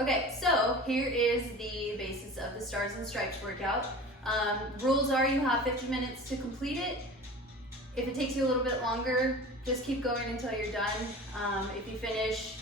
Okay, so here is the basis of the Stars and Stripes workout. Rules are you have 50 minutes to complete it. If it takes you a little bit longer, just keep going until you're done. If you finish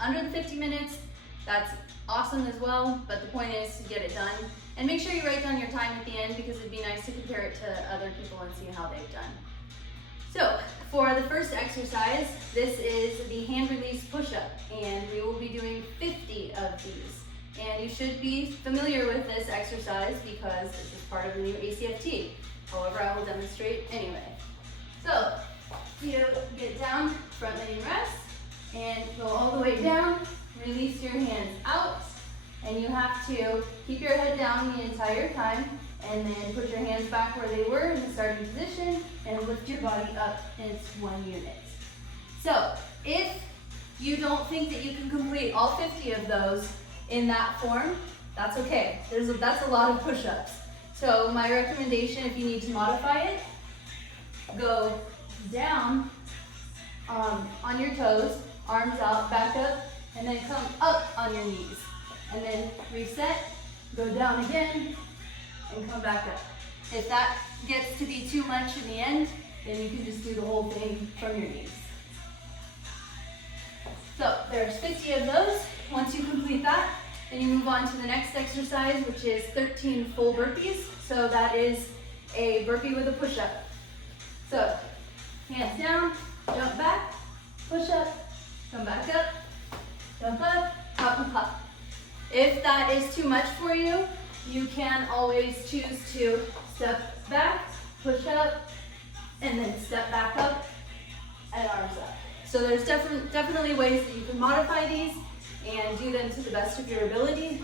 under the 50 minutes, that's awesome as well, but the point is to get it done. And make sure you write down your time at the end because it'd be nice to compare it to other people and see how they've done. So for the first exercise, this is the hand release push-up, and we will be doing 50 of these. And you should be familiar with this exercise because this is part of the new ACFT. However, I will demonstrate anyway. So you get down, front laying rest, and go all the way down, release your hands out, and you have to keep your head down the entire time, and then put your hands back where they were in the starting position, and lift your body up, and it's 1 unit. So if you don't think that you can complete all 50 of those in that form, that's okay. That's a lot of push-ups. So my recommendation, if you need to modify it, go down on your toes, arms out, back up, and then come up on your knees. And then reset, go down again, and come back up. If that gets to be too much in the end, then you can just do the whole thing from your knees. So there's 50 of those. Once you complete that, then you move on to the next exercise, which is 13 full burpees. So that is a burpee with a push-up. So hands down, jump back, push up, come back up, jump up, hop and pop. If that is too much for you, you can always choose to step back, push up, and then step back up and arms up. So there's definitely ways that you can modify these and do them to the best of your ability.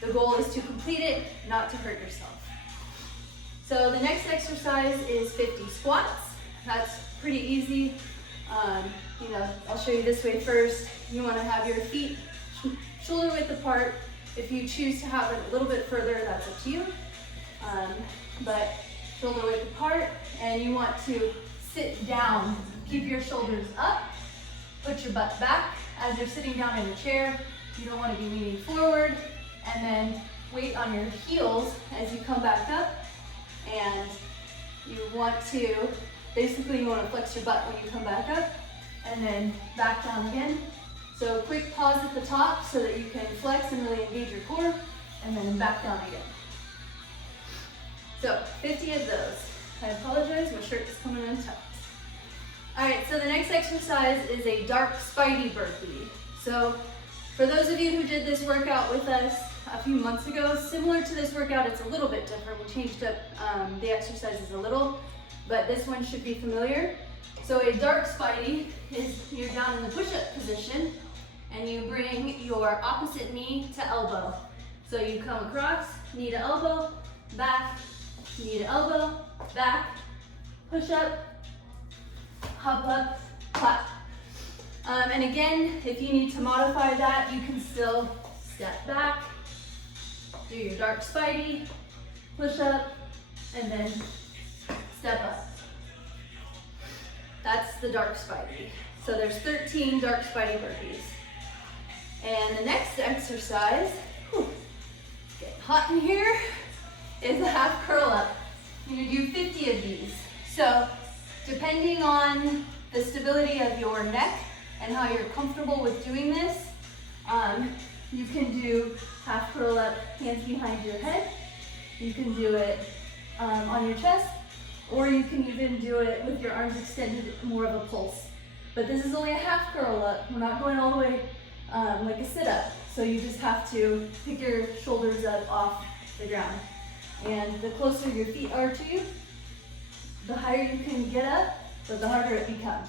The goal is to complete it, not to hurt yourself. So the next exercise is 50 squats. That's pretty easy. I'll show you this way first. You want to have your feet shoulder width apart. If you choose to have it a little bit further, that's up to you. But shoulder width apart, and you want to sit down. Keep your shoulders up, put your butt back as you're sitting down in a chair. You don't want to be leaning forward, and then weight on your heels as you come back up. And you want to flex your butt when you come back up, and then back down again. So quick pause at the top so that you can flex and really engage your core, and then back down again. So 50 of those. I apologize, my shirt is coming untucked. All right, so the next exercise is a dark spidey burpee. So for those of you who did this workout with us a few months ago, similar to this workout, it's a little bit different. We changed up the exercises a little, but this one should be familiar. So a dark spidey is you're down in the push-up position, and you bring your opposite knee to elbow. So you come across, knee to elbow, back, knee to elbow, back, push up, hop up, clap. And again, if you need to modify that, you can still step back, do your dark spidey, push up, and then step up. That's the dark spidey. So there's 13 dark spidey burpees. And the next exercise, it's getting hot in here, is a half curl up. You're gonna do 50 of these. So depending on the stability of your neck and how you're comfortable with doing this, you can do half curl up, hands behind your head. You can do it on your chest, or you can even do it with your arms extended, more of a pulse. But this is only a half curl up. We're not going all the way like a sit up. So you just have to pick your shoulders up off the ground. And the closer your feet are to you, the higher you can get up, but the harder it becomes.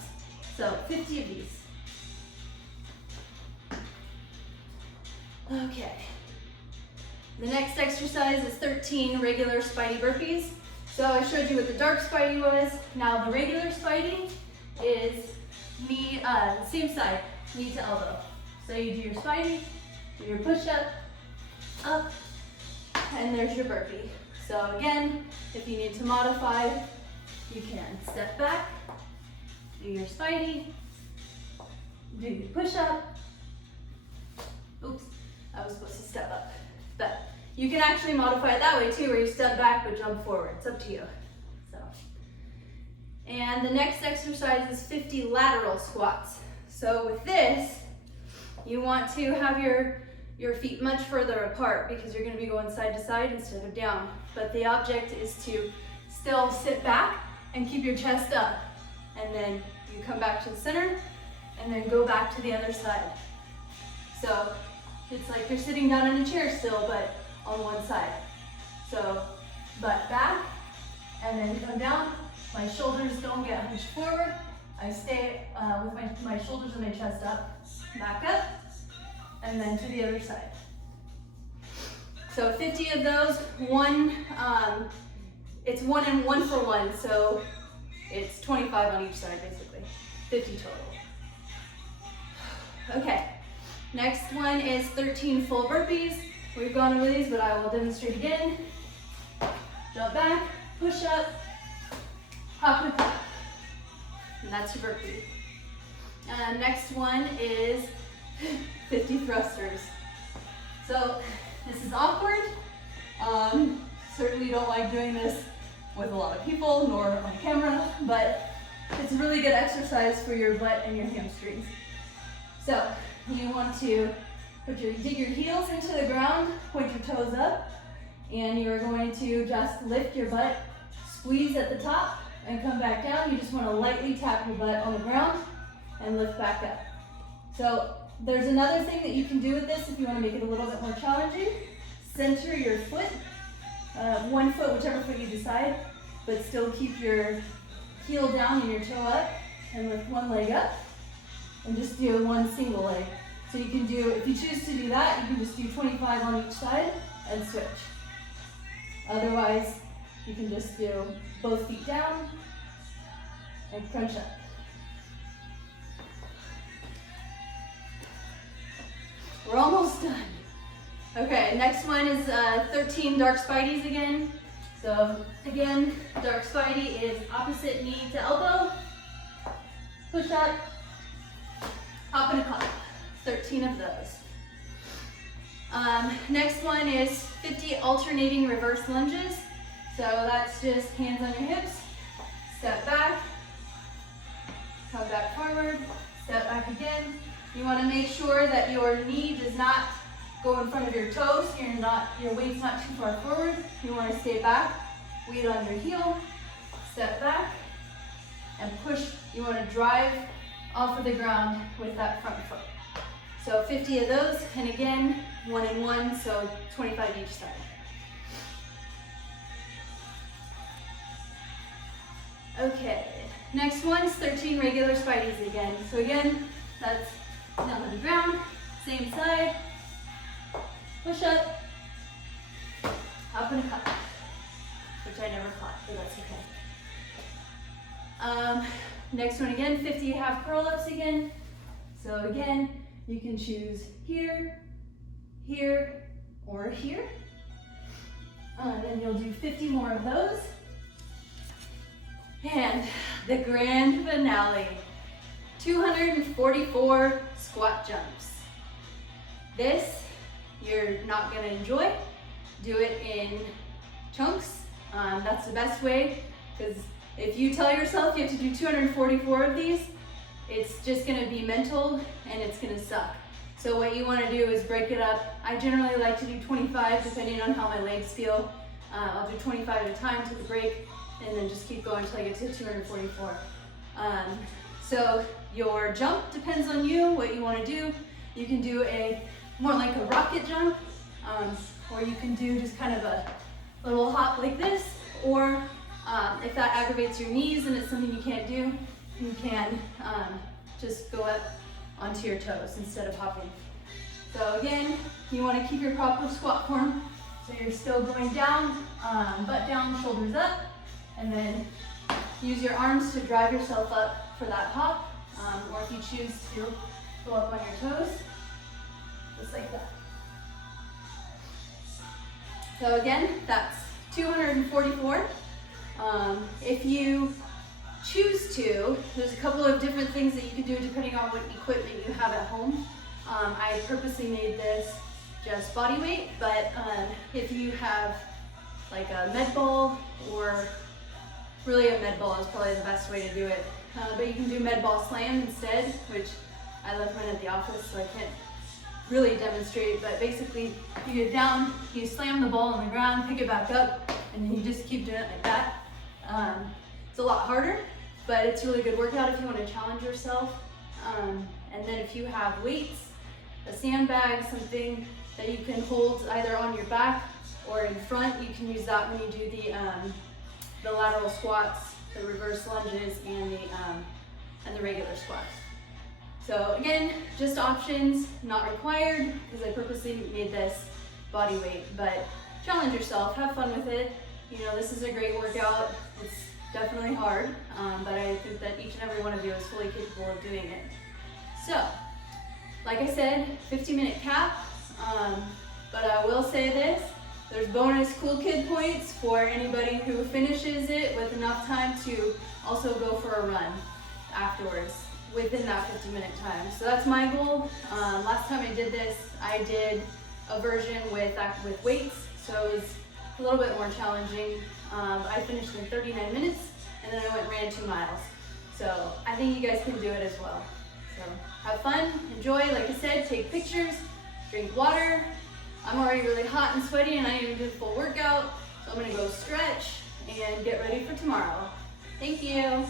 So 50 of these. Okay. The next exercise is 13 regular spidey burpees. So I showed you what the dark spidey was. Now the regular spidey is knee, same side, knee to elbow. So you do your spidey, do your push-up, up, and there's your burpee. So again, if you need to modify, you can step back, do your spidey, do your push-up, oops, was supposed to step up. But you can actually modify it that way too, where you step back but jump forward. It's up to you. So, and the next exercise is 50 lateral squats. So with this, you want to have your feet much further apart because you're going to be going side to side instead of down. But the object is to still sit back and keep your chest up. And then you come back to the center and then go back to the other side. So it's like you're sitting down in a chair still, but on one side. So butt back and then come down. My shoulders don't get hunched forward. I stay with my shoulders and my chest up. Back up and then to the other side. So 50 of those, it's 1 and 1 for 1. So it's 25 on each side basically, 50 total. Okay, next one is 13 full burpees. We've gone over these, but I will demonstrate again. Jump back, push up, hop and clap. And that's your burpee. Next one is 50 thrusters. So this is awkward. Certainly don't like doing this with a lot of people, nor on camera, but it's a really good exercise for your butt and your hamstrings. So you want to dig your heels into the ground, point your toes up, and you're going to just lift your butt, squeeze at the top, and come back down. You just want to lightly tap your butt on the ground and lift back up. So there's another thing that you can do with this if you want to make it a little bit more challenging. Center your foot, one foot, whichever foot you decide, but still keep your heel down and your toe up, and lift one leg up, and just do one single leg. So you can do, if you choose to do that, you can just do 25 on each side and switch. Otherwise, you can just do both feet down and crunch up. We're almost done. Okay, next one is 13 dark spideys again. So again, dark spidey is opposite knee to elbow, push up, hop and a clap. 13 of those. Next one is 50 alternating reverse lunges. So that's just hands on your hips, step back, come back forward, step back again. You want to make sure that your knee does not go in front of your toes. Your weight's not too far forward. You want to stay back, weight on your heel, step back, and push. You want to drive off of the ground with that front foot. So 50 of those, and again, 1 and 1, so 25 each side. Okay, next one's 13 regular spideys again. So again, that's down on the ground, same side, push up, hop and a clap, which I never caught, but that's okay. Next one again, 50 half curl ups again. So again, you can choose here, here, or here. Then you'll do 50 more of those. And the grand finale, 244 squat jumps. This, you're not gonna enjoy. Do it in chunks. That's the best way, because if you tell yourself you have to do 244 of these, it's just gonna be mental and it's gonna suck. So what you wanna do is break it up. I generally like to do 25 depending on how my legs feel. I'll do 25 at a time, take a break, and then just keep going until I get to 244. So your jump depends on you, what you wanna do. You can do more like a rocket jump, or you can do just kind of a little hop like this, or if that aggravates your knees and it's something you can't do, you can just go up onto your toes instead of hopping. So again, you want to keep your proper squat form. So you're still going down, butt down, shoulders up, and then use your arms to drive yourself up for that hop, or if you choose to go up on your toes, just like that. So again, that's 244. If you choose to, there's a couple of different things that you can do depending on what equipment you have at home. I purposely made this just body weight, but if you have like a med ball, or really a med ball is probably the best way to do it, but you can do med ball slam instead, which I left mine at the office, so I can't really demonstrate, but basically you get down, you slam the ball on the ground, pick it back up, and then you just keep doing it like that. It's a lot harder, but it's a really good workout if you want to challenge yourself. And then if you have weights, a sandbag, something that you can hold either on your back or in front, you can use that when you do the lateral squats, the reverse lunges, and the regular squats. So again, just options, not required, because I purposely made this body weight, but challenge yourself, have fun with it. You know, this is a great workout. It's definitely hard, but I think that each and every one of you is fully capable of doing it. So, like I said, 50-minute cap, but I will say this, there's bonus cool kid points for anybody who finishes it with enough time to also go for a run afterwards within that 50-minute time. So that's my goal. Last time I did this, I did a version with weights, so it was a little bit more challenging. I finished in 39 minutes, and then I went and ran 2 miles. So I think you guys can do it as well. So have fun, enjoy, like I said, take pictures, drink water. I'm already really hot and sweaty, and I didn't even do a full workout, so I'm gonna go stretch and get ready for tomorrow. Thank you.